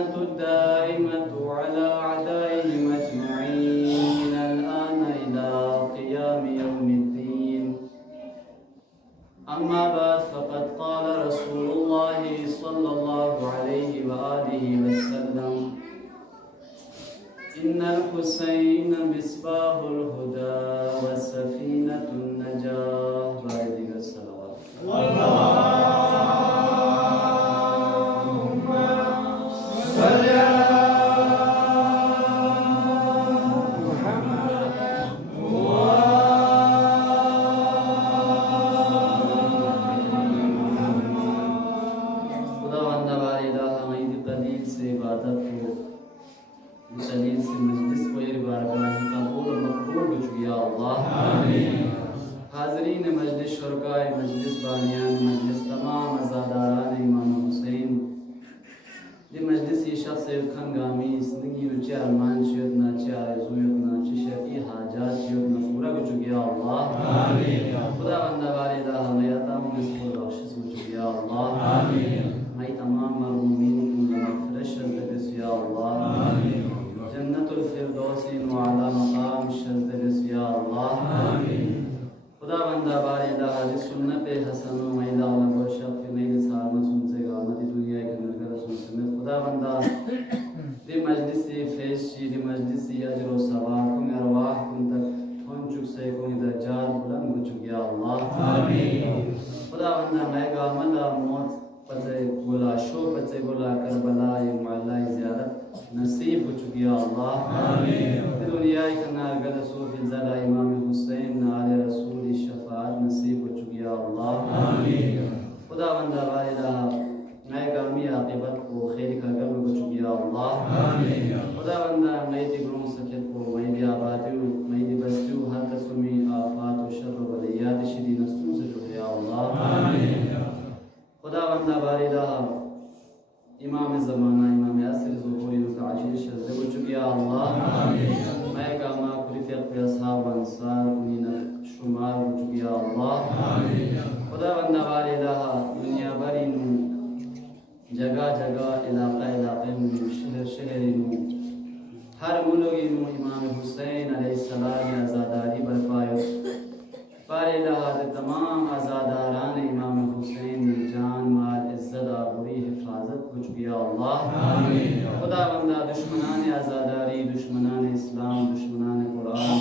اللعنة الدائمة على أعدائهم أجمعين من الآن إلى قيام يوم الدين. أما بعد فقد قال رسول الله صلى الله عليه وآله وسلم إن الحسين مصباح الهدى وسفينة النجاة. بارك الصلوات. اللهم صل على دلیل سے مجلس کو یہ بارگاہ قبول و مقبول ہو چکی یا اللہ آمین. حاضرین مجلس، شرکائے مجلس، بانیان مجلس، تمام عزاداران امام حسین یہ مجلس یہ شخص کھنگامی زندگی رچے ارمان چیت نا چے آرزویت نا چے شرعی حاجات چیت نا پورا ہو چکی یا اللہ آمین. خدا بندہ باری دا ہمیتا مجلس کو بخشش ہو چکی یا اللہ آمین. میں تمام مرحومین کو مغفرت شرط یا اللہ آمین. جنت الفردوس وعلا مقام شرط یا اللہ آمین. خدا بندہ باری دا حضر سنت حسن و میدہ علم و شق میل سارمت سن سے گامتی دنیا کے نرگر سن سمیت خدا بندہ دی مجلس فیض شی دی مجلس اجر و ثواب کن ارواح کن تک تھون چک سے کن درجات بلند ہو چک یا اللہ آمین. خدا بندہ میں گاملہ موت پتے گولا شو پتے گولا کربلا یہ معلہ زیارت نصیب ہو چکی یا اللہ آمین. دنیا کے نارگل صوف زدہ امام حسین نال رسول شفاعت نصیب ہو چکی یا اللہ آمین. خدا بندہ واردہ نئے گامی عاقبت کو خیر کا گرم ہو چکی یا اللہ آمین. خدا بندہ نئی دگروں سکت کو میدی آبادیو میدی بستیو ہر قسمی آفات و شر و بلیات شدی نستوں سے چکی یا اللہ آمین. خدا بندہ باردہ امام زمانہ امام عصر ظہوری و تعجیل شرط ہو چکی یا اللہ آمین. میں گاما کلیفیت پہ اصحاب انصار کنین شمار ہو چکی یا اللہ آمین. خدا بندہ باردہ دنیا بری نو جگہ جگہ علاقہ علاقے میں شہر شہر نو ہر ملوگی نو امام حسین علیہ السلام آزاداری برپائے باردہ تمام آزاداران امام حسین جان مال عزت آبوری حفاظت ہو چکی یا اللہ آمین. خدا بندہ دشمنان آزاداری، دشمنان اسلام، دشمنان قرآن،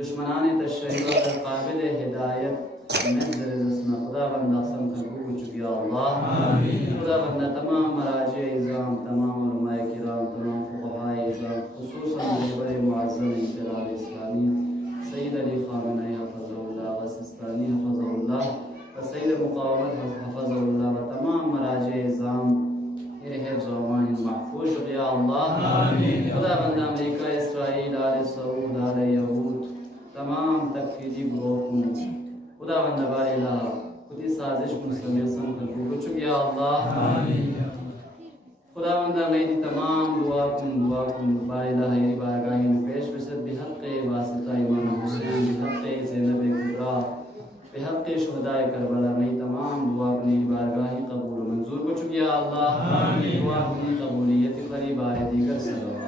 دشمنان تشریع قابل ہدایت میں درزنا خدا بندہ سم خلقو ہو چکی یا اللہ آمین. خدا بندہ تمام مراجع اعظام، تمام علماء کرام، تمام فقہاء اعظام، خصوصاً رہبر معظم انقلاب اسلامی سید علی خامنہ حفظہ اللہ و سستانی حفظہ اللہ و سید مقاومت حفظہ اللہ و تمام مراجع اعظام یہ حفظ و امان محفوظ یا اللہ آمین. خدا بندہ امریکہ، اسرائیل، آل سعود، آل یہود، تمام تکفیری گروہ خدا بندہ باری اللہ خودی سازش مسلمی سم خلقو کو چک یا اللہ آمین. خدا بندہ میری تمام دعا کن باری اللہ یہ بارگاہی میں پیش بشد بحق واسطہ امام حسین، بحق زینب کبریٰ، بحق شہداء کربلا میں تمام دعا کنی بارگاہی قبول و منظور کو چک یا اللہ آمین. دعا کنی قبولیت قریب آئے دیگر صلوات.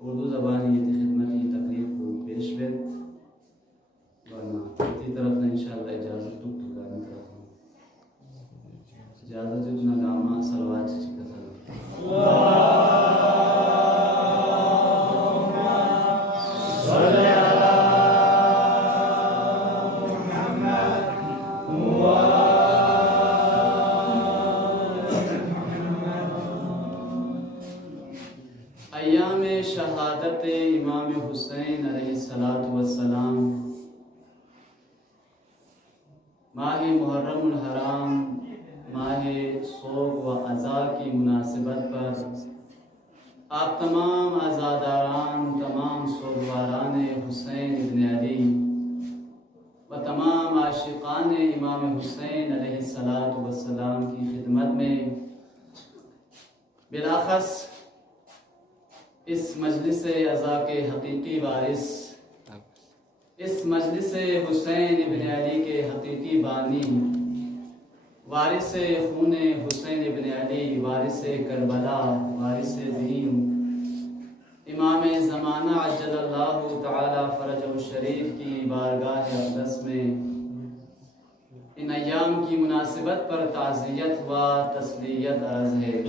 اردو زبانی یہ خدمتی تقریب کو پیش بے ورنہ اسی طرف نے انشاءاللہ اجازت تو گانے طرف اجازت اتنا گاما سلوات چکا سلام. ایام شہادت امام حسین علیہ السلام ماہ محرم الحرام ماہ سوگ و عزا کی مناسبت پر آپ تمام عزاداران، تمام سوگواران حسین ابن علی و تمام عاشقان امام حسین علیہ السلام کی خدمت میں بالاخص اس مجلس عزا کے حقیقی وارث، اس مجلس حسین ابن علی کے حقیقی بانی، وارث خون حسین ابن علی، وارث کربلا، وارث دین، امام زمانہ عجل اللہ تعالی فرجہ الشریف کی بارگاہ اقدس میں ان ایام کی مناسبت پر تعزیت و تسلیت عرض ہے۔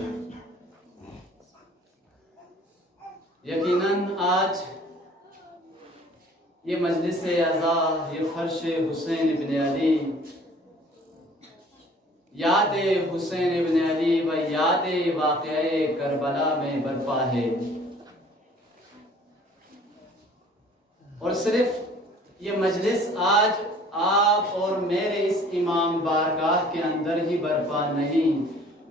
یقیناً آج یہ مجلس عزا، یہ فرش حسین ابن علی، یاد حسین ابن علی و یاد واقعہ کربلا میں برپا ہے، اور صرف یہ مجلس آج آپ اور میرے اس امام بارگاہ کے اندر ہی برپا نہیں،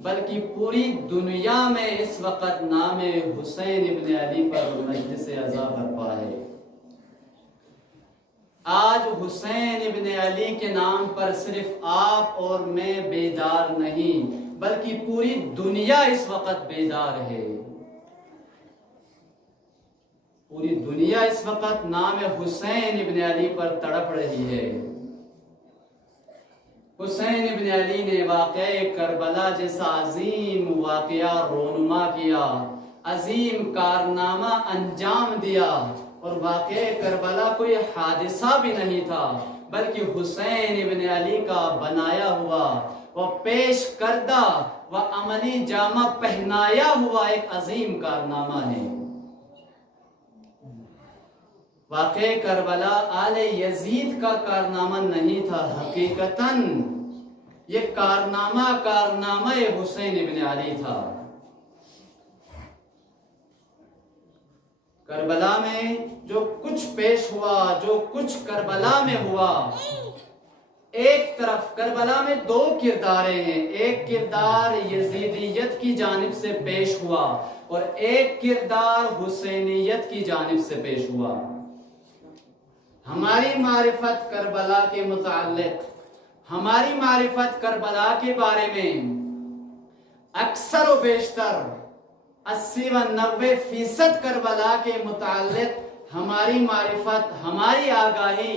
بلکہ پوری دنیا میں اس وقت نام حسین ابن علی پر مجلس عزا برپا ہے۔ آج حسین ابن علی کے نام پر صرف آپ اور میں بیدار نہیں، بلکہ پوری دنیا اس وقت بیدار ہے۔ پوری دنیا اس وقت نام حسین ابن علی پر تڑپ رہی ہے۔ حسین ابن علی نے واقعہ کربلا جیسا عظیم واقعہ رونما کیا، عظیم کارنامہ انجام دیا، اور واقعہ کربلا کوئی حادثہ بھی نہیں تھا، بلکہ حسین ابن علی کا بنایا ہوا و پیش کردہ و عملی جامہ پہنایا ہوا ایک عظیم کارنامہ ہے۔ واقعہ کربلا آل یزید کا کارنامہ نہیں تھا، حقیقتاً یہ کارنامہ حسین ابن علی تھا۔ کربلا میں جو کچھ پیش ہوا، جو کچھ کربلا میں ہوا، ایک طرف کربلا میں دو کرداریں ہیں، ایک کردار یزیدیت کی جانب سے پیش ہوا اور ایک کردار حسینیت کی جانب سے پیش ہوا۔ ہماری معرفت کربلا کے متعلق، ہماری معرفت کربلا کے بارے میں اکثر و بیشتر 80 و 90% کربلا کے متعلق ہماری معرفت، ہماری آگاہی،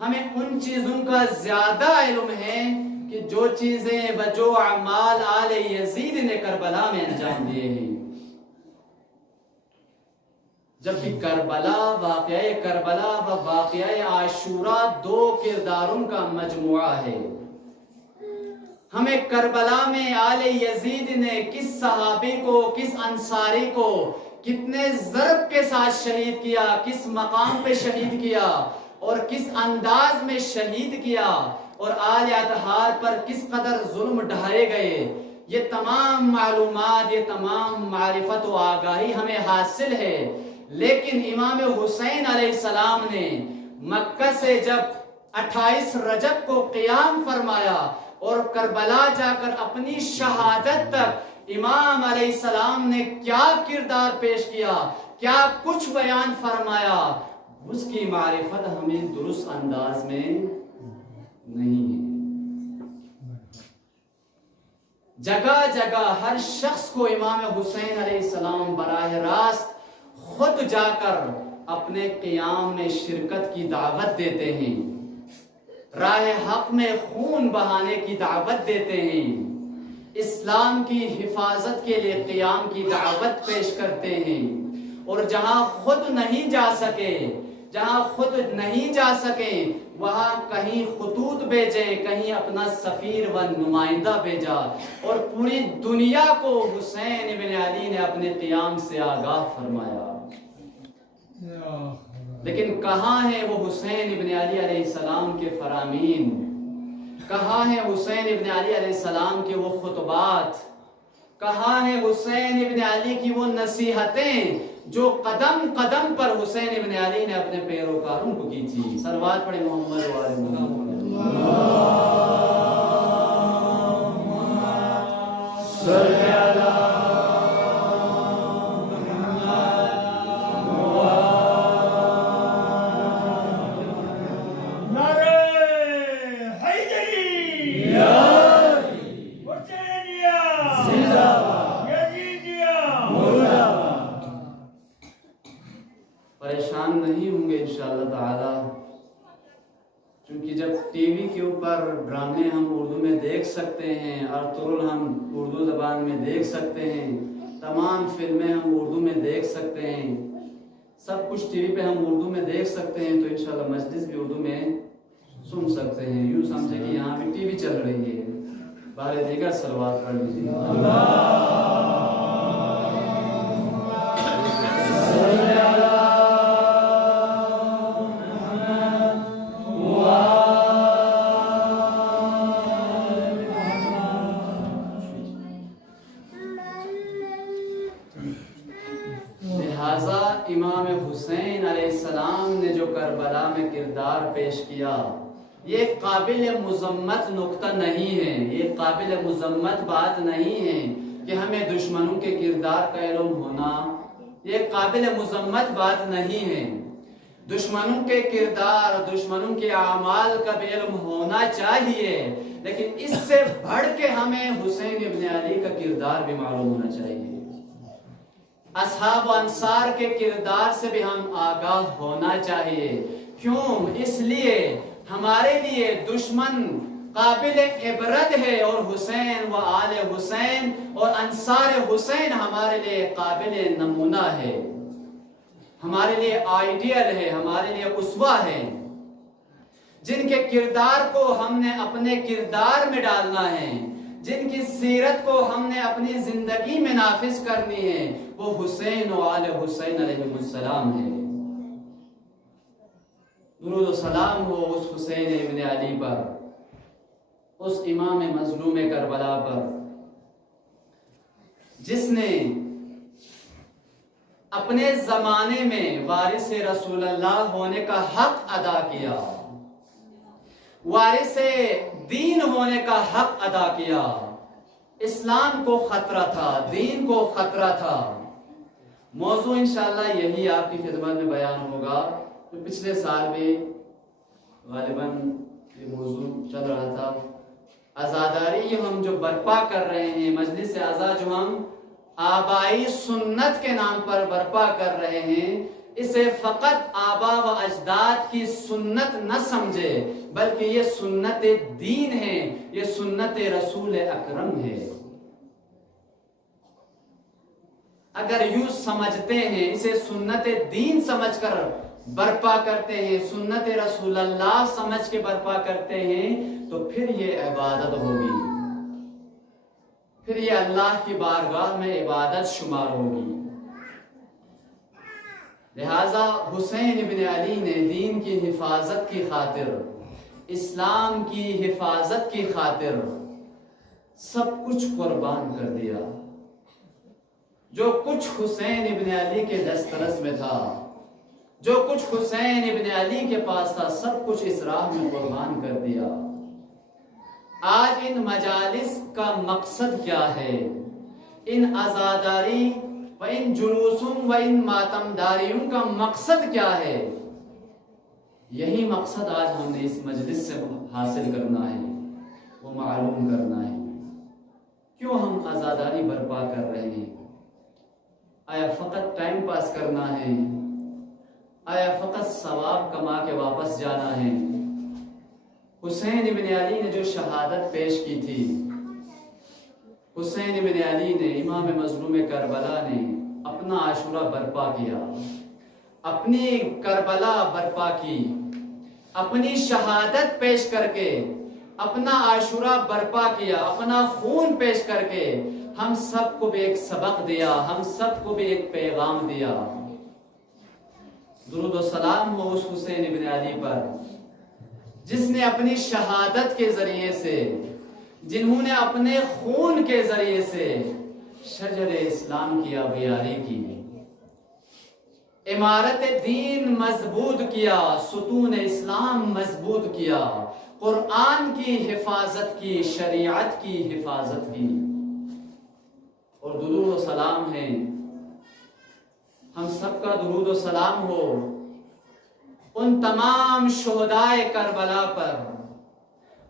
ہمیں ان چیزوں کا زیادہ علم ہے کہ جو چیزیں و جو اعمال آل یزید نے کربلا میں انجام دیے ہیں۔ جبکہ کربلا، واقعہ کربلا و واقعہ عاشورہ دو کرداروں کا مجموعہ ہے۔ ہمیں کربلا میں آل یزید نے کس صحابی کو، کس انصاری کو کتنے ضرب کے ساتھ شہید کیا، کس مقام پہ شہید کیا اور کس انداز میں شہید کیا، اور آل اطہار پر کس قدر ظلم ڈھائے گئے، یہ تمام معلومات، یہ تمام معرفت و آگاہی ہمیں حاصل ہے۔ لیکن امام حسین علیہ السلام نے مکہ سے جب 28 رجب کو قیام فرمایا اور کربلا جا کر اپنی شہادت تک امام علیہ السلام نے کیا کردار پیش کیا، کیا کچھ بیان فرمایا، اس کی معرفت ہمیں درست انداز میں نہیں ہے۔ جگہ جگہ ہر شخص کو امام حسین علیہ السلام براہ راست خود جا کر اپنے قیام میں شرکت کی دعوت دیتے ہیں، راہ حق میں خون بہانے کی دعوت دیتے ہیں، اسلام کی حفاظت کے لیے قیام کی دعوت پیش کرتے ہیں، اور جہاں خود نہیں جا سکے وہاں کہیں خطوط بھیجے، کہیں اپنا سفیر و نمائندہ بھیجا، اور پوری دنیا کو حسین ابن علی نے اپنے قیام سے آگاہ فرمایا۔ لیکن کہاں ہیں وہ حسین ابن علی علیہ السلام کے فرامین، کہاں ہیں حسین ابن علی علیہ السلام کے وہ خطبات، کہاں ہیں حسین ابن علی کی وہ نصیحتیں جو قدم قدم پر حسین ابن علی نے اپنے پیروکاروں کو کی تھی؟ صلوات پڑھیں محمد و آل محمد۔ چونکہ جب ٹی وی کے اوپر ڈرامے ہم اردو میں دیکھ سکتے ہیں، ارطغرل ہم اردو زبان میں دیکھ سکتے ہیں، تمام فلمیں ہم اردو میں دیکھ سکتے ہیں، سب کچھ ٹی وی پہ ہم اردو میں دیکھ سکتے ہیں، تو انشاءاللہ مجلس بھی اردو میں سن سکتے ہیں۔ یوں سمجھے کہ یہاں بھی ٹی وی چل رہی ہے۔ بارے دیگر صلوات پڑھ لیجیے۔ لہٰذا امام حسین علیہ السلام نے جو کربلا میں کردار پیش کیا، یہ قابل مذمت نقطہ نہیں ہے، یہ قابل مذمت بات نہیں ہے کہ ہمیں دشمنوں کے کردار کا علم ہونا، یہ قابل مذمت بات نہیں ہے۔ دشمنوں کے کردار، دشمنوں کے اعمال کا بھی علم ہونا چاہیے، لیکن اس سے بڑھ کے ہمیں حسین ابن علی کا کردار بھی معلوم ہونا چاہیے۔ اصحاب و انصار کے کردار سے بھی ہم آگاہ ہونا چاہیے۔ کیوں؟ اس لیے ہمارے لیے دشمن قابل عبرت ہے، اور حسین و آل حسین اور انصار حسین ہمارے لیے قابل نمونہ ہے، ہمارے لیے آئیڈیل ہے، ہمارے لیے اسوہ ہے، جن کے کردار کو ہم نے اپنے کردار میں ڈالنا ہے، جن کی سیرت کو ہم نے اپنی زندگی میں نافذ کرنی ہے، وہ حسین و آل حسین علیہ السلام ہے۔ درود و سلام ہو اس حسین ابن علی پر، اس امام مظلوم کربلا پر، جس نے اپنے زمانے میں وارث رسول اللہ ہونے کا حق ادا کیا، وارث دین ہونے کا حق ادا کیا۔ اسلام کو خطرہ تھا، دین کو خطرہ تھا۔ موضوع انشاءاللہ یہی آپ کی خدمت میں بیان ہوگا، جو پچھلے سال بھی غالباً یہ موضوع چل رہا تھا۔ عزاداری ہم جو برپا کر رہے ہیں، مجلس عزا جو ہم آبائی سنت کے نام پر برپا کر رہے ہیں، اسے فقط آبا و اجداد کی سنت نہ سمجھے، بلکہ یہ سنت دین ہے، یہ سنت رسول اکرم ہے۔ اگر یوں سمجھتے ہیں، اسے سنت دین سمجھ کر برپا کرتے ہیں، سنت رسول اللہ سمجھ کے برپا کرتے ہیں، تو پھر یہ عبادت ہوگی، پھر یہ اللہ کی بارگاہ میں عبادت شمار ہوگی۔ لہذا حسین ابن علی نے دین کی حفاظت کی خاطر، اسلام کی حفاظت کی خاطر سب کچھ قربان کر دیا۔ جو کچھ حسین ابن علی کے دسترس میں تھا، جو کچھ حسین ابن علی کے پاس تھا، سب کچھ اس راہ میں قربان کر دیا۔ آج ان مجالس کا مقصد کیا ہے؟ ان عزاداری و ان جلوسوں و ان ماتمداریوں کا مقصد کیا ہے؟ یہی مقصد آج ہم نے اس مجلس سے حاصل کرنا ہے، وہ معلوم کرنا ہے۔ کیوں ہم عزاداری برپا کر رہے ہیں؟ آیا فقط ٹائم پاس کرنا ہے؟ آیا فقط ثواب کما کے واپس جانا ہے؟ حسین ابن علی نے جو شہادت پیش کی تھی، حسین ابن علی نے، امام مظلوم کربلا نے اپنا عاشورہ برپا کیا، اپنی کربلا برپا کی، اپنی شہادت پیش کر کے اپنا عاشورہ برپا کیا، اپنا خون پیش کر کے ہم سب کو بھی ایک سبق دیا، ہم سب کو بھی ایک پیغام دیا۔ درود و سلام ہو اس حسین ابن علی پر، جس نے اپنی شہادت کے ذریعے سے، جنہوں نے اپنے خون کے ذریعے سے شجر اسلام کی آبیاری کی، عمارت دین مضبوط کیا، ستون اسلام مضبوط کیا، قرآن کی حفاظت کی، شریعت کی حفاظت کی۔ اور درود و سلام ہے، ہم سب کا درود و سلام ہو ان تمام شہدائے کربلا پر،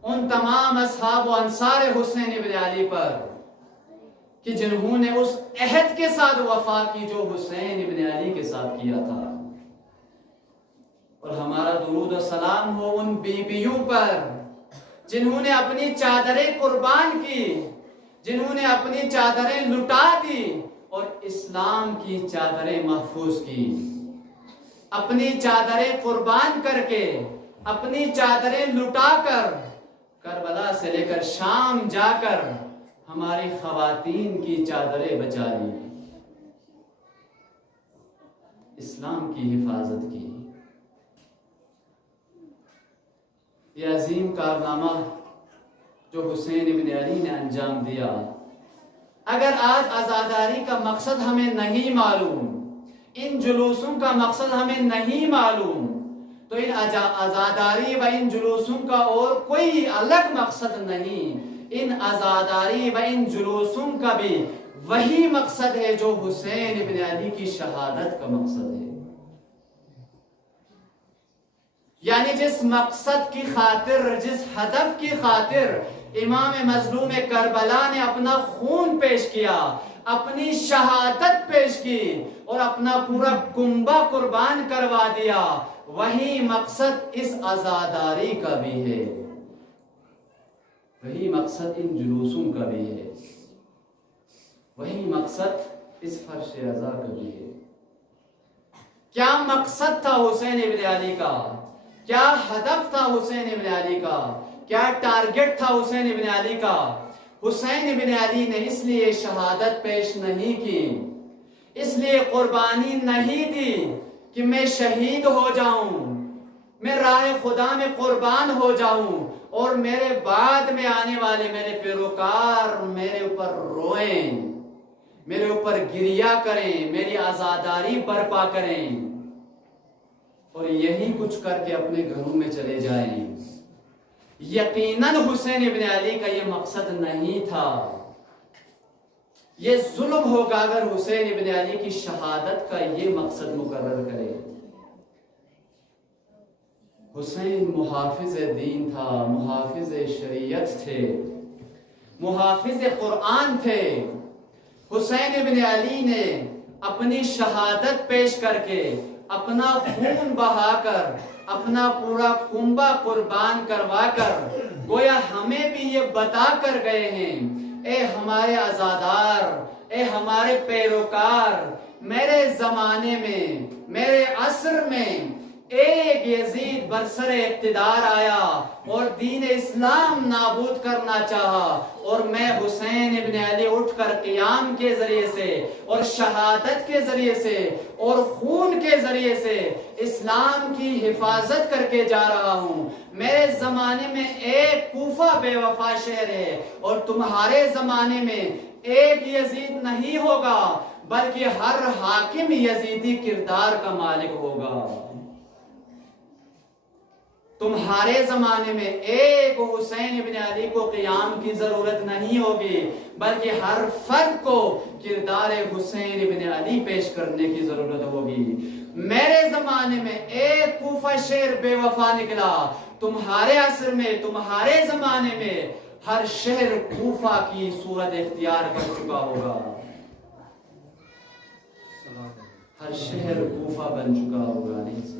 ان تمام اصحاب و انصار حسین ابن علی پر، کہ جنہوں نے اس عہد کے ساتھ وفا کی جو حسین ابن علی کے ساتھ کیا تھا۔ اور ہمارا درود و سلام ہو ان بیویوں پر جنہوں نے اپنی چادریں قربان کی، جنہوں نے اپنی چادریں لٹا دی اور اسلام کی چادریں محفوظ کی، اپنی چادریں قربان کر کے، اپنی چادریں لٹا کر کربلا سے لے کر شام جا کر ہماری خواتین کی چادریں بچا لی، اسلام کی حفاظت کی۔ یہ عظیم کارنامہ جو حسین ابن علی نے انجام دیا، اگر آج عزاداری کا مقصد ہمیں نہیں معلوم، ان جلوسوں کا مقصد ہمیں نہیں معلوم، تو ان عزاداری و ان جلوسوں کا اور کوئی الگ مقصد نہیں، ان عزاداری و ان جلوسوں کا بھی وہی مقصد ہے جو حسین ابن علی کی شہادت کا مقصد ہے۔ یعنی جس مقصد کی خاطر، جس ہدف کی خاطر امام مظلوم کربلا نے اپنا خون پیش کیا، اپنی شہادت پیش کی اور اپنا پورا کنبہ قربان کروا دیا، وہی مقصد اس عزاداری کا بھی ہے، وہی مقصد ان جلوسوں کا بھی ہے، وہی مقصد اس فرش عزا کا بھی ہے۔ کیا مقصد تھا حسین ابن علی کا؟ کیا ہدف تھا حسین ابن علی کا؟ کیا ٹارگٹ تھا حسین ابن علی کا؟ حسین ابن علی نے اس لیے شہادت پیش نہیں کی، اس لیے قربانی نہیں دی کہ میں شہید ہو جاؤں، میں راہ خدا میں قربان ہو جاؤں اور میرے بعد میں آنے والے میرے پیروکار میرے اوپر روئیں، میرے اوپر گریہ کریں، میری عزاداری برپا کریں اور یہی کچھ کر کے اپنے گھروں میں چلے جائیں۔ یقیناً حسین ابن علی کا یہ مقصد نہیں تھا۔ یہ ظلم ہوگا اگر حسین ابن علی کی شہادت کا یہ مقصد مقرر کرے۔ حسین محافظ دین تھا، محافظ شریعت تھے، محافظ قرآن تھے۔ حسین ابن علی نے اپنی شہادت پیش کر کے، اپنا خون بہا کر، اپنا پورا کنبہ قربان کروا کر گویا ہمیں بھی یہ بتا کر گئے ہیں، اے ہمارے عزادار، اے ہمارے پیروکار، میرے زمانے میں، میرے عصر میں ایک یزید برسر اقتدار آیا اور دین اسلام نابود کرنا چاہا، اور میں حسین ابن علی اٹھ کر قیام کے ذریعے سے اور شہادت کے ذریعے سے اور خون کے ذریعے سے اسلام کی حفاظت کر کے جا رہا ہوں۔ میرے زمانے میں ایک کوفہ بے وفا شہر ہے اور تمہارے زمانے میں ایک یزید نہیں ہوگا، بلکہ ہر حاکم یزیدی کردار کا مالک ہوگا۔ تمہارے زمانے میں ایک حسین ابن علی کو قیام کی ضرورت نہیں ہوگی، بلکہ ہر فرد کو کردار حسین ابن علی پیش کرنے کی ضرورت ہوگی۔ میرے زمانے میں ایک کوفہ شہر بے وفا نکلا، تمہارے عصر میں، تمہارے زمانے میں ہر شہر کوفہ کی صورت اختیار کر چکا ہوگا، ہر شہر کوفہ بن چکا ہوگا۔ نہیں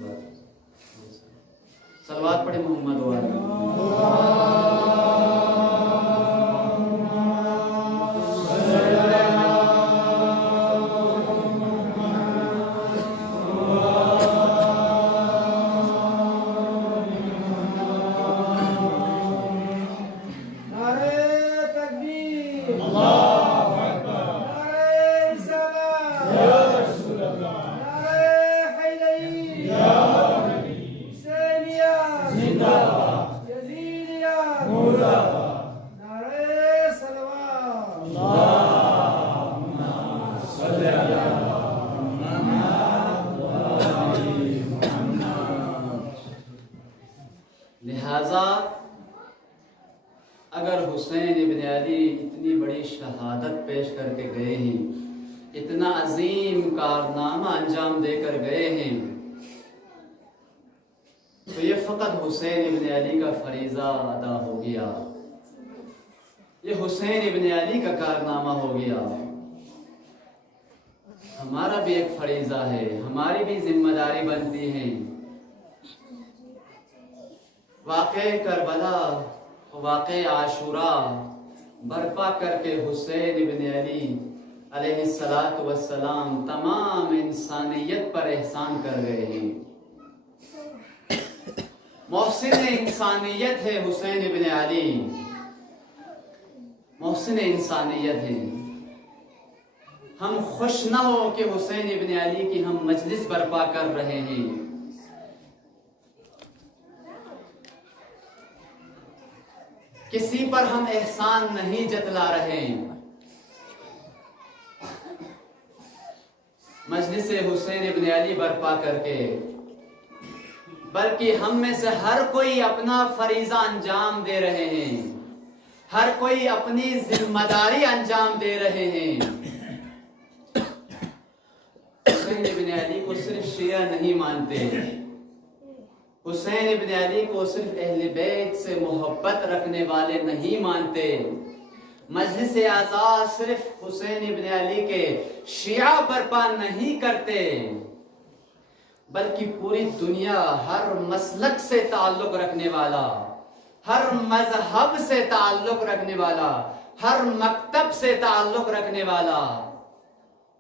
صلوات پڑھے محمد لہذا اگر حسین ابن علی اتنی بڑی شہادت پیش کر کے گئے ہیں، اتنا عظیم کارنامہ انجام دے کر گئے ہیں، تو یہ فقط حسین ابن علی کا فریضہ ادا ہو گیا، یہ حسین ابن علی کا کارنامہ ہو گیا۔ ہمارا بھی ایک فریضہ ہے، ہماری بھی ذمہ داری بنتی ہے واقع کربلا، واقع عاشورہ برپا کر کے حسین ابن علی علیہ السلام تمام انسانیت پر احسان کر گئے ہیں۔ محسن انسانیت ہے حسین ابن علی، محسن انسانیت ہے۔ ہم خوش نہ ہو کہ حسین ابن علی کی ہم مجلس برپا کر رہے ہیں، کسی پر ہم احسان نہیں جتلا رہے ہیں۔ مجلس حسین ابن علی برپا کر کے، بلکہ ہم میں سے ہر کوئی اپنا فریضہ انجام دے رہے ہیں، ہر کوئی اپنی ذمہ داری انجام دے رہے ہیں۔ حسین ابن علی کو صرف شیعہ نہیں مانتے، حسین ابن علی کو صرف اہل بیت سے محبت رکھنے والے نہیں مانتے۔ مجلس اعزاء صرف حسین ابن علی کے شیعہ برپا نہیں کرتے، بلکہ پوری دنیا ہر مسلک سے تعلق رکھنے والا، ہر مذہب سے تعلق رکھنے والا، ہر مکتب سے تعلق رکھنے والا،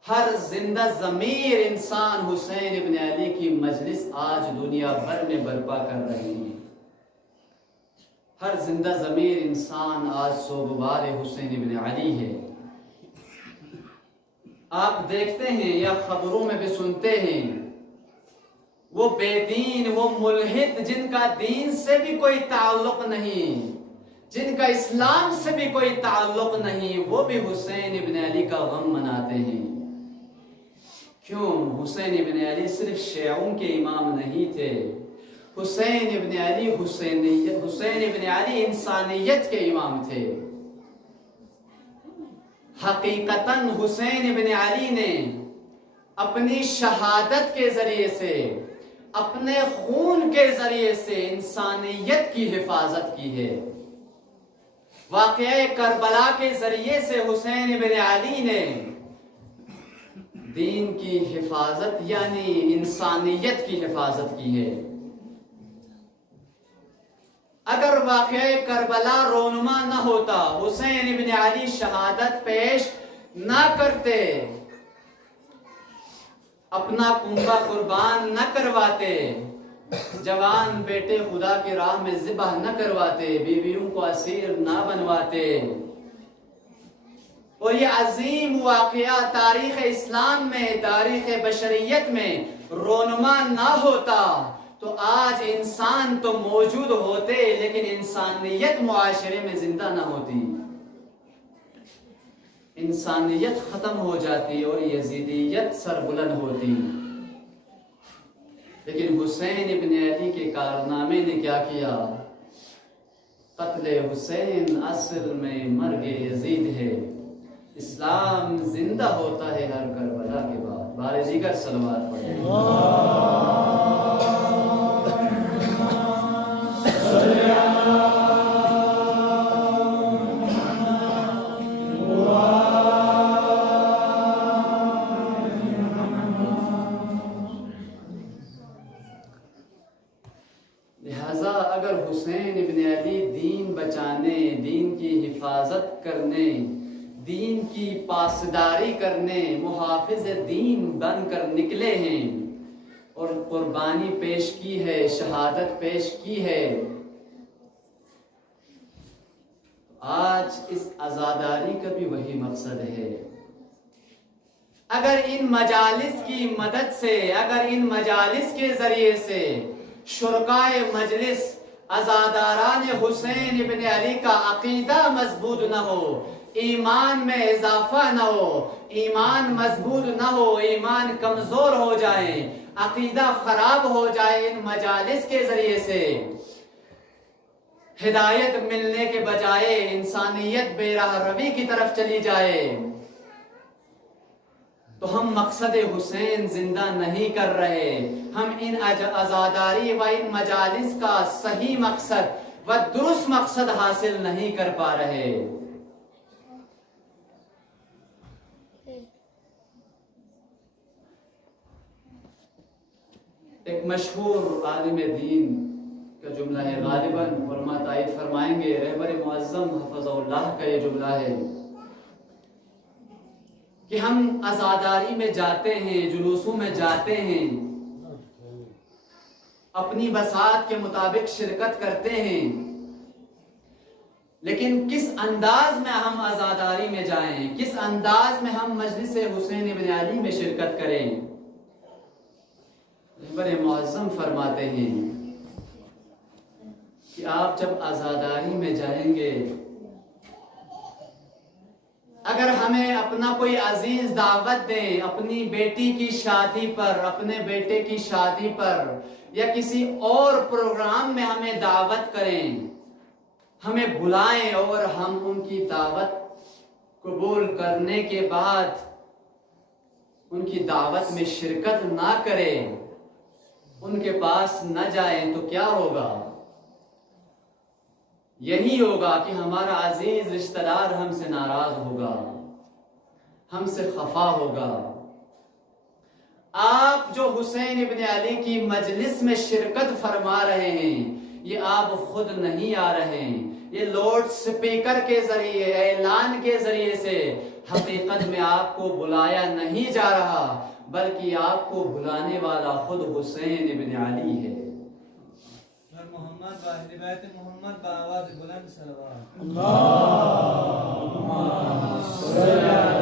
ہر زندہ ضمیر انسان حسین ابن علی کی مجلس آج دنیا بھر میں برپا کر رہے ہیں۔ ہر زندہ ضمیر انسان آج سوگوار حسین ابن علی ہے۔ آپ دیکھتے ہیں یا خبروں میں بھی سنتے ہیں، وہ بے دین، وہ ملحد جن کا دین سے بھی کوئی تعلق نہیں، جن کا اسلام سے بھی کوئی تعلق نہیں، وہ بھی حسین ابن علی کا غم مناتے ہیں۔ کیوں؟ حسین ابن علی صرف شیعوں کے امام نہیں تھے، حسین ابن علی حسین ابن علی انسانیت کے امام تھے۔ حقیقتاً حسین ابن علی نے اپنی شہادت کے ذریعے سے، اپنے خون کے ذریعے سے انسانیت کی حفاظت کی ہے۔ واقعہ کربلا کے ذریعے سے حسین ابن علی نے دین کی حفاظت یعنی انسانیت کی حفاظت کی ہے۔ اگر واقعہ کربلا رونما نہ ہوتا، حسین ابن علی شہادت پیش نہ کرتے، اپنا کنبہ قربان نہ کرواتے، جوان بیٹے خدا کی راہ میں ذبح نہ کرواتے، بیویوں کو اسیر نہ بنواتے، اور یہ عظیم واقعہ تاریخ اسلام میں، تاریخ بشریت میں رونما نہ ہوتا، تو آج انسان تو موجود ہوتے لیکن انسانیت معاشرے میں زندہ نہ ہوتی، انسانیت ختم ہو جاتی اور یزیدیت سربلند ہوتی۔ لیکن حسین ابن علی کے کارنامے نے کیا کیا؟ قتل حسین اصل میں مرگ یزید ہے۔ اسلام زندہ ہوتا ہے ہر کربلا کے بعد۔ بارے دیگر صلوات پڑھیں۔ لہذا اگر حسین ابن علی دین بچانے، دین کی حفاظت کرنے، دین کی پاسداری کرنے، محافظ دین بن کر نکلے ہیں اور قربانی پیش کی ہے، شہادت پیش کی ہے، آج اس عزاداری کا بھی وہی مقصد ہے۔ اگر ان مجالس کی مدد سے، اگر ان مجالس کے ذریعے سے شرکائے مجلس عزاداران حسین ابن علی کا عقیدہ مضبوط نہ ہو، ایمان میں اضافہ نہ ہو، ایمان مضبوط نہ ہو، ایمان کمزور ہو جائے، عقیدہ خراب ہو جائے، ان مجالس کے ذریعے سے ہدایت ملنے کے بجائے انسانیت بے راہ روی کی طرف چلی جائے، تو ہم مقصد حسین زندہ نہیں کر رہے، ہم ان عزاداری و ان مجالس کا صحیح مقصد و درست مقصد حاصل نہیں کر پا رہے۔ ایک مشہور عالم دین کا جملہ ہے، غالباً علماء تائید فرمائیں گے، رہبر معظم حفظہ اللہ کا یہ جملہ ہے کہ ہم عزاداری میں جاتے ہیں، جلوسوں میں جاتے ہیں، اپنی بساط کے مطابق شرکت کرتے ہیں، لیکن کس انداز میں ہم عزاداری میں جائیں، کس انداز میں ہم مجلس حسین ابن علی میں شرکت کریں؟ رہبر معظم فرماتے ہیں کہ آپ جب عزاداری میں جائیں گے، اگر ہمیں اپنا کوئی عزیز دعوت دیں، اپنی بیٹی کی شادی پر، اپنے بیٹے کی شادی پر، یا کسی اور پروگرام میں ہمیں دعوت کریں، ہمیں بلائیں اور ہم ان کی دعوت قبول کرنے کے بعد ان کی دعوت میں شرکت نہ کریں، ان کے پاس نہ جائیں، تو کیا ہوگا؟ یہی ہوگا کہ ہمارا عزیز رشتہ دار ہم سے ناراض ہوگا، ہم سے خفا ہوگا۔ آپ جو حسین ابن علی کی مجلس میں شرکت فرما رہے ہیں، یہ آپ خود نہیں آ رہے ہیں، یہ لاؤڈ سپیکر کے ذریعے، اعلان کے ذریعے سے حقیقت میں آپ کو بلایا نہیں جا رہا، بلکہ آپ کو بلانے والا خود حسین ابن علی ہے۔ محمد واحد بیت محمد بآواز بلند صلوات۔ اللہم صلی علی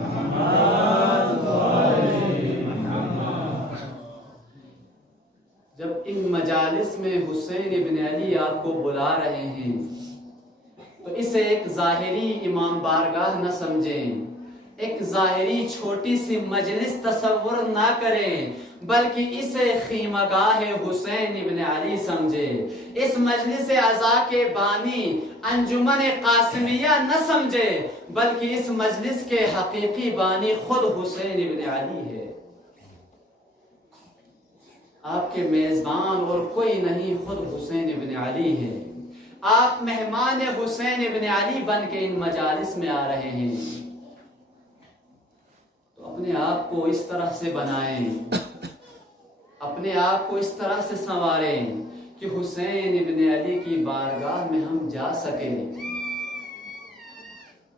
محمد وآل محمد۔ جب ان مجالس میں حسین ابن علی آپ کو بلا رہے ہیں تو اسے ایک ظاہری امام بارگاہ نہ سمجھیں، ایک ظاہری چھوٹی سی مجلس تصور نہ کریں، بلکہ اسے خیمگاہ حسین ابن علی سمجھے۔ اس مجلس عزا کے بانی انجمن قاسمیہ نہ سمجھے، بلکہ اس مجلس کے حقیقی بانی خود حسین ابن علی ہے۔ آپ کے میزبان اور کوئی نہیں، خود حسین ابن علی ہے۔ آپ مہمان حسین ابن علی بن کے ان مجالس میں آ رہے ہیں، تو اپنے آپ کو اس طرح سے بنائیں، اپنے آپ کو اس طرح سے سنواریں کہ حسین ابن علی کی بارگاہ میں ہم جا سکیں،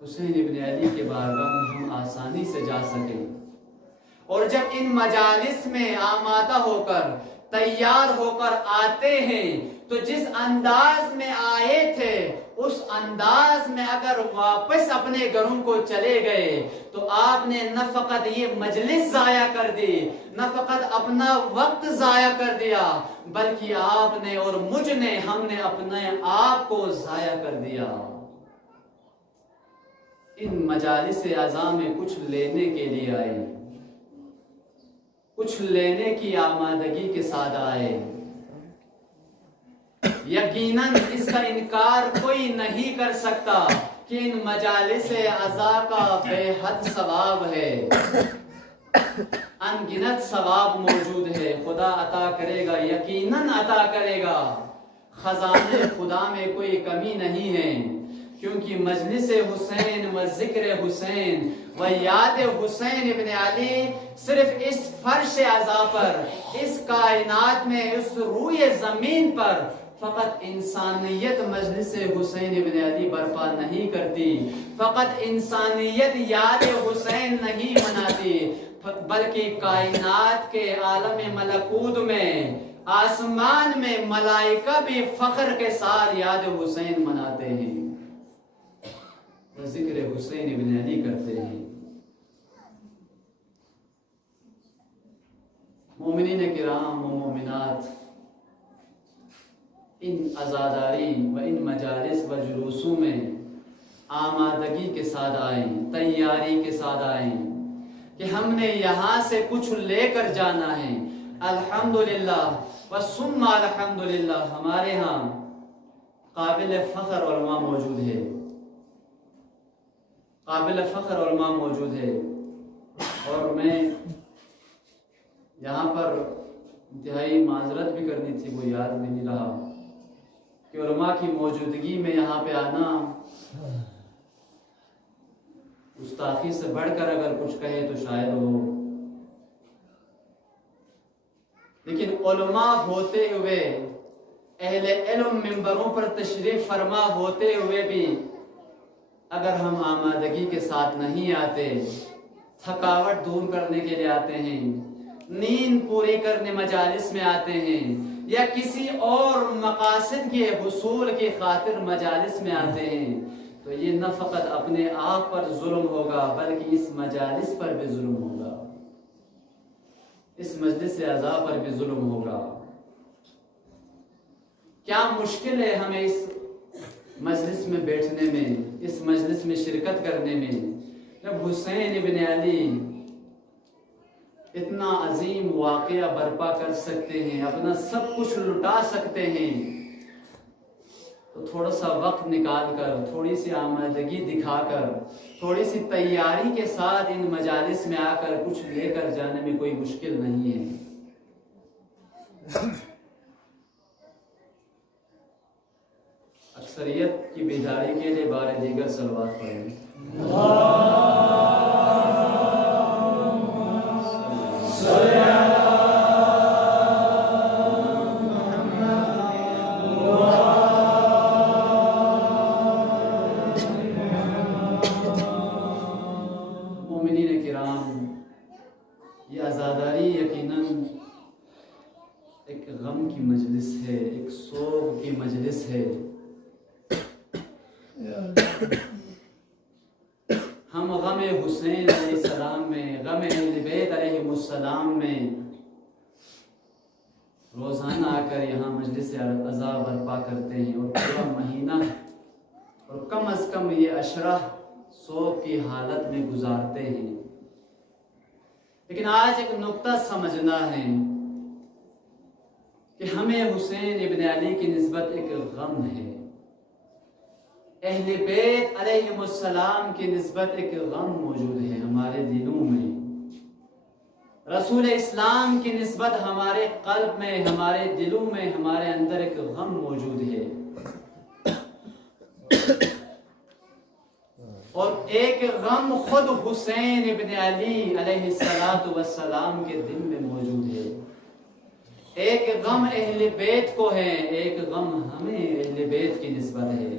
حسین ابن علی کے بارگاہ میں ہم آسانی سے جا سکیں۔ اور جب ان مجالس میں آمادہ ہو کر، تیار ہو کر آتے ہیں، تو جس انداز میں آئے تھے اس انداز میں اگر واپس اپنے گھروں کو چلے گئے تو آپ نے نہ فقط یہ مجلس ضائع کر دی، نہ فقط اپنا وقت ضائع کر دیا، بلکہ آپ نے اور مجھ نے، ہم نے اپنے آپ کو ضائع کر دیا۔ ان مجالس عزا میں کچھ لینے کے لیے آئے، کچھ لینے کی آمادگی کے ساتھ آئے۔ یقیناً اس کا انکار کوئی نہیں کر سکتا کہ ان مجالس عزا کا بے حد ثواب ہے، ان گنت ثواب موجود ہے۔ خدا عطا کرے گا، یقیناً عطا کرے گا، خزانے خدا میں کوئی کمی نہیں ہے، کیونکہ مجلس حسین و ذکر حسین و یاد حسین ابن علی صرف اس فرش عزا پر، اس کائنات میں، اس روئے زمین پر فقط انسانیت مجلس حسین ابن علی برپا نہیں کرتی، فقط انسانیت یاد حسین نہیں مناتی، بلکہ کائنات کے عالم ملکوت میں، آسمان میں ملائکہ بھی فخر کے ساتھ یاد حسین مناتے ہیں، ذکر حسین ابن علی کرتے ہیں۔ مومنین کرام و مومنات، ان عزاداری و ان مجالس و جلوسوں میں آمادگی کے ساتھ آئیں، تیاری کے ساتھ آئیں کہ ہم نے یہاں سے کچھ لے کر جانا ہے۔ الحمدللہ و ثم الحمدللہ، ہمارے ہاں قابل فخر علماء موجود ہے، قابل فخر علماء موجود ہے، اور میں یہاں پر انتہائی معذرت بھی کرنی تھی، وہ یاد بھی نہیں رہا کہ علماء کی موجودگی میں یہاں پہ آنا گستاخی سے بڑھ کر اگر کچھ کہے تو شاید ہو، لیکن علماء ہوتے ہوئے اہل علم منبروں پر تشریف فرما ہوتے ہوئے بھی اگر ہم آمادگی کے ساتھ نہیں آتے، تھکاوٹ دور کرنے کے لیے آتے ہیں، نیند پوری کرنے مجالس میں آتے ہیں، یا کسی اور مقاصد کے حصول کی خاطر مجالس میں آتے ہیں، تو یہ نہ فقط اپنے آپ پر ظلم ہوگا بلکہ اس مجالس پر بھی ظلم ہوگا، اس مجلس اعضاء پر بھی ظلم ہوگا۔ کیا مشکل ہے ہمیں اس مجلس میں بیٹھنے میں، اس مجلس میں شرکت کرنے میں، جب حسین ابن علی اتنا عظیم واقعہ برپا کر سکتے ہیں، اپنا سب کچھ لٹا سکتے ہیں، تو تھوڑا سا وقت نکال کر، تھوڑی سی آمادگی دکھا کر، تھوڑی سی تیاری کے ساتھ ان مجالس میں آ کر کچھ لے کر جانے میں کوئی مشکل نہیں ہے۔ اکثریت کی بیداری کے لیے بار دیگر صلوات پڑھیں۔ مومنین کرام، یہ عزاداری یقیناً ایک غم کی مجلس ہے، ایک سوگ کی مجلس ہے۔ ہم غم حسین علیہ السلام میں، غم اہل بیت علیہ السلام میں روزانہ آ کر یہاں مجلس عزا برپا کرتے ہیں، اور پورا مہینہ اور کم از کم یہ عشرہ سوگ کی حالت میں گزارتے ہیں۔ لیکن آج ایک نقطہ سمجھنا ہے کہ ہمیں حسین ابن علی کی نسبت ایک غم ہے، اہل بیت علیہ السلام کی نسبت ایک غم موجود ہے ہمارے دلوں میں، رسول اسلام کی نسبت ہمارے قلب میں، ہمارے دلوں میں، ہمارے اندر ایک غم موجود ہے، اور ایک غم خود حسین ابن علی علیہ السلام کے دل میں موجود ہے۔ ایک غم اہل بیت کو ہے، ایک غم ہمیں اہل بیت کی نسبت ہے،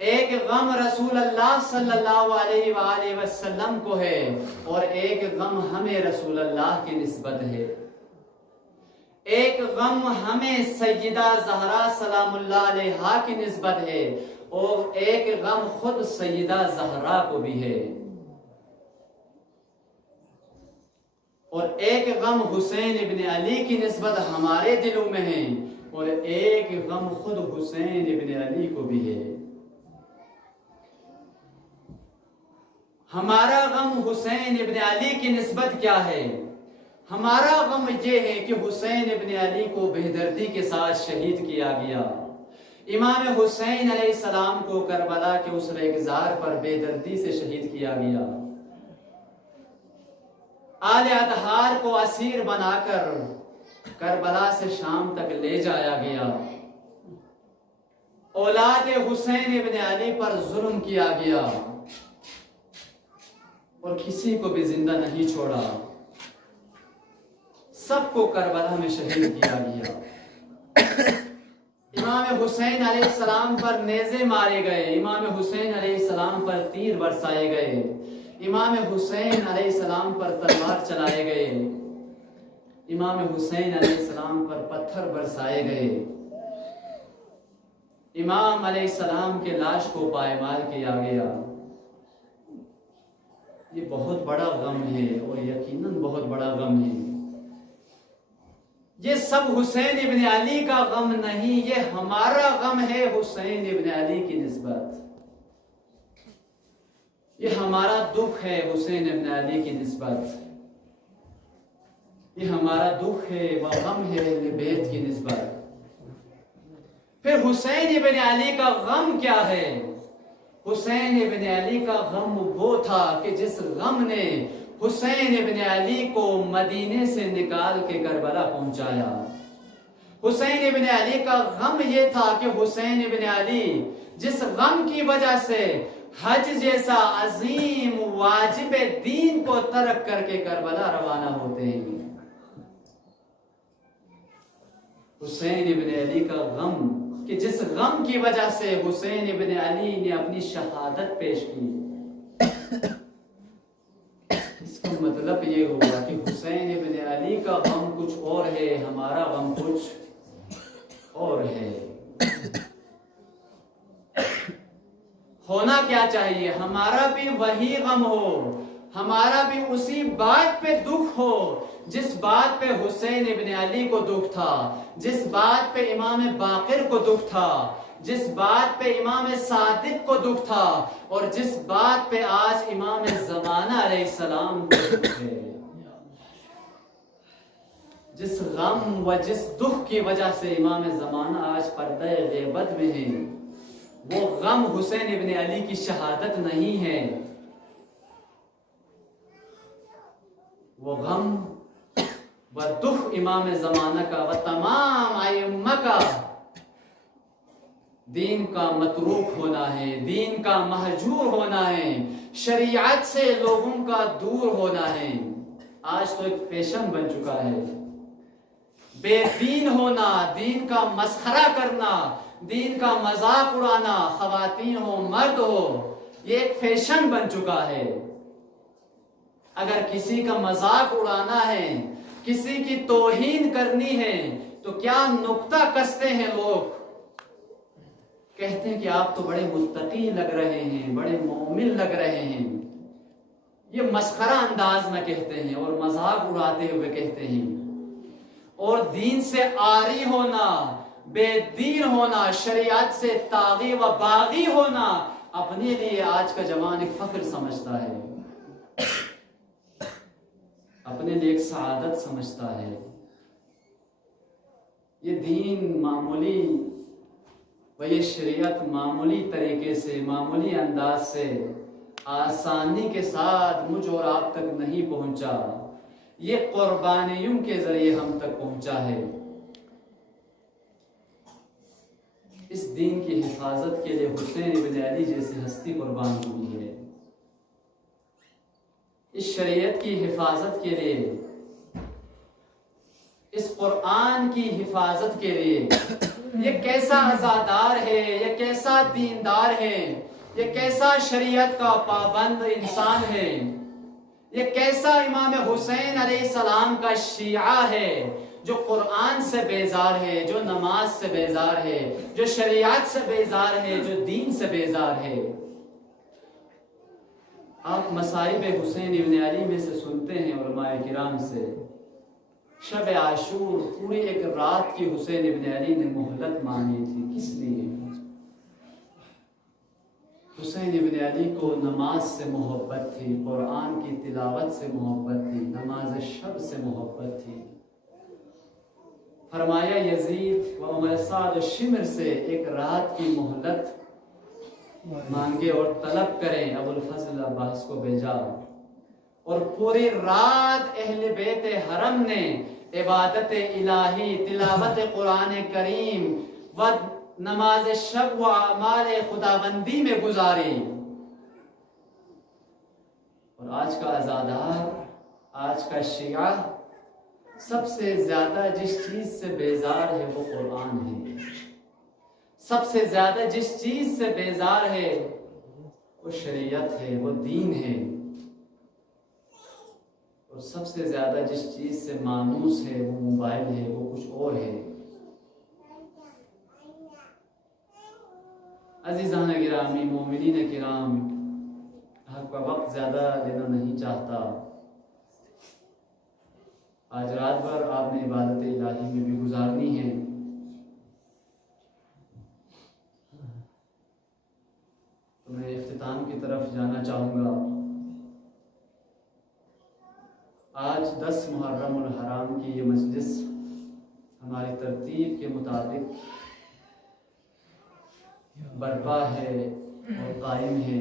ایک غم رسول اللہ صلی اللہ علیہ وآلہ وسلم کو ہے، اور ایک غم ہمیں رسول اللہ کی نسبت ہے۔ ایک غم ہمیں سیدہ زہرا سلام اللہ علیہا کی نسبت ہے، اور ایک غم خود سیدہ زہرا کو بھی ہے، اور ایک غم حسین ابن علی کی نسبت ہمارے دلوں میں ہے، اور ایک غم خود حسین ابن علی کو بھی ہے۔ ہمارا غم حسین ابن علی کی نسبت کیا ہے؟ ہمارا غم یہ ہے کہ حسین ابن علی کو بے دردی کے ساتھ شہید کیا گیا۔ امام حسین علیہ السلام کو کربلا کے اس ریگزار پر بے دردی سے شہید کیا گیا۔ آل اطہار کو اسیر بنا کر کربلا سے شام تک لے جایا گیا۔ اولاد حسین ابن علی پر ظلم کیا گیا، اور کسی کو بھی زندہ نہیں چھوڑا، سب کو کربلا میں شہید کیا گیا۔ امام حسین علیہ السلام پر نیزے مارے گئے، امام حسین علیہ السلام پر تیر برسائے گئے، امام حسین علیہ السلام پر تلوار چلائے گئے، امام حسین علیہ السلام پر پتھر برسائے گئے، امام علیہ السلام کے لاش کو پائمال کیا گیا۔ یہ بہت بڑا غم ہے، اور یقیناً بہت بڑا غم ہے۔ یہ سب حسین ابن علی کا غم نہیں، یہ ہمارا غم ہے حسین ابن علی کی نسبت۔ یہ ہمارا دکھ ہے حسین ابن علی کی نسبت، یہ ہمارا دکھ ہے و غم ہے اہل بیت کی نسبت۔ پھر حسین ابن علی کا غم کیا ہے؟ حسین ابن علی کا غم وہ تھا کہ جس غم نے حسین ابن علی کو مدینے سے نکال کے کربلا پہنچایا۔ حسین ابن علی کا غم یہ تھا کہ حسین ابن علی جس غم کی وجہ سے حج جیسا عظیم واجب دین کو ترک کر کے کربلا روانہ ہوتے ہیں، حسین ابن علی کا غم کہ جس غم کی وجہ سے حسین ابن علی نے اپنی شہادت پیش کی. اس کا مطلب یہ ہوا کہ حسین ابن علی کا غم کچھ اور ہے، ہمارا غم کچھ اور ہے. ہونا کیا چاہیے؟ ہمارا بھی وہی غم ہو، ہمارا بھی اسی بات پہ دکھ ہو جس بات پہ حسین ابن علی کو دکھ تھا، جس بات پہ امام باقر کو دکھ تھا، جس بات پہ امام صادق کو دکھ تھا، اور جس بات پہ آج امام زمانہ علیہ السلام کو دکھ ہے. جس غم و جس دکھ کی وجہ سے امام زمانہ آج پردہ غیبت میں ہیں، وہ غم حسین ابن علی کی شہادت نہیں ہے. وہ غم و دکھ امام زمانہ کا و تمام ائمہ کا دین کا متروک ہونا ہے، دین کا مہجور ہونا ہے، شریعت سے لوگوں کا دور ہونا ہے. آج تو ایک فیشن بن چکا ہے بے دین ہونا، دین کا مسخرہ کرنا، دین کا مذاق اڑانا، خواتین ہو مرد ہو، یہ ایک فیشن بن چکا ہے. اگر کسی کا مذاق اڑانا ہے، کسی کی توہین کرنی ہے تو کیا نکتہ کستے ہیں لوگ، کہتے ہیں کہ آپ تو بڑے متقی لگ رہے ہیں، بڑے مومن لگ رہے ہیں. یہ مسخرہ انداز میں کہتے ہیں اور مذاق اڑاتے ہوئے کہتے ہیں. اور دین سے عاری ہونا، بے دین ہونا، شریعت سے طاغی و باغی ہونا اپنے لیے آج کا جوان ایک فخر سمجھتا ہے، اپنے لیے ایک سعادت سمجھتا ہے. یہ دین معمولی و یہ شریعت معمولی طریقے سے، معمولی انداز سے، آسانی کے ساتھ مجھ اور آپ تک نہیں پہنچا، یہ قربانیوں کے ذریعے ہم تک پہنچا ہے. اس دین کی حفاظت کے لیے حسین ابن علی جیسی ہستی قربان ہوئی ہے. اس شریعت کی حفاظت کے لیے، اس قرآن کی حفاظت کے لیے یہ کیسا عزادار ہے، یہ کیسا دیندار ہے، یہ کیسا شریعت کا پابند انسان ہے، یہ کیسا امام حسین علیہ السلام کا شیعہ ہے جو قرآن سے بیزار ہے، جو نماز سے بیزار ہے، جو شریعت سے بیزار ہے، جو دین سے بیزار ہے. آپ مصائب حسین ابن علی میں سے سنتے ہیں علماء کرام سے، شب عاشور پوری ایک رات کی حسین ابن علی نے مہلت مانگی تھی. کس لیے؟ حسین ابن علی کو نماز سے محبت تھی، قرآن کی تلاوت سے محبت تھی، نماز شب سے محبت تھی. فرمایا یزید و عمر سعد شمر سے ایک رات کی مہلت مانگے اور طلب کریں. ابو الفضل عباس کو بھیجا اور پوری رات اہل بیت حرم نے عبادت الہی، تلاوت قرآن کریم و نماز شب و اعمال خداوندی میں گزاری. اور آج کا عزادار، آج کا شیعہ سب سے زیادہ جس چیز سے بیزار ہے وہ قرآن ہے. سب سے زیادہ جس چیز سے بیزار ہے وہ شریعت ہے، وہ دین ہے. اور سب سے زیادہ جس چیز سے مانوس ہے وہ موبائل ہے، وہ کچھ اور ہے. عزیزان گرامی، مومنین کرام، آپ کا وقت زیادہ لینا نہیں چاہتا. آج رات بھر آپ نے عبادت الہی میں بھی گزارنی ہے. تو میں اختتام کی طرف جانا چاہوں گا. آج 10 محرم الحرام کی یہ مجلس ہماری ترتیب کے مطابق برپا ہے اور قائم ہے.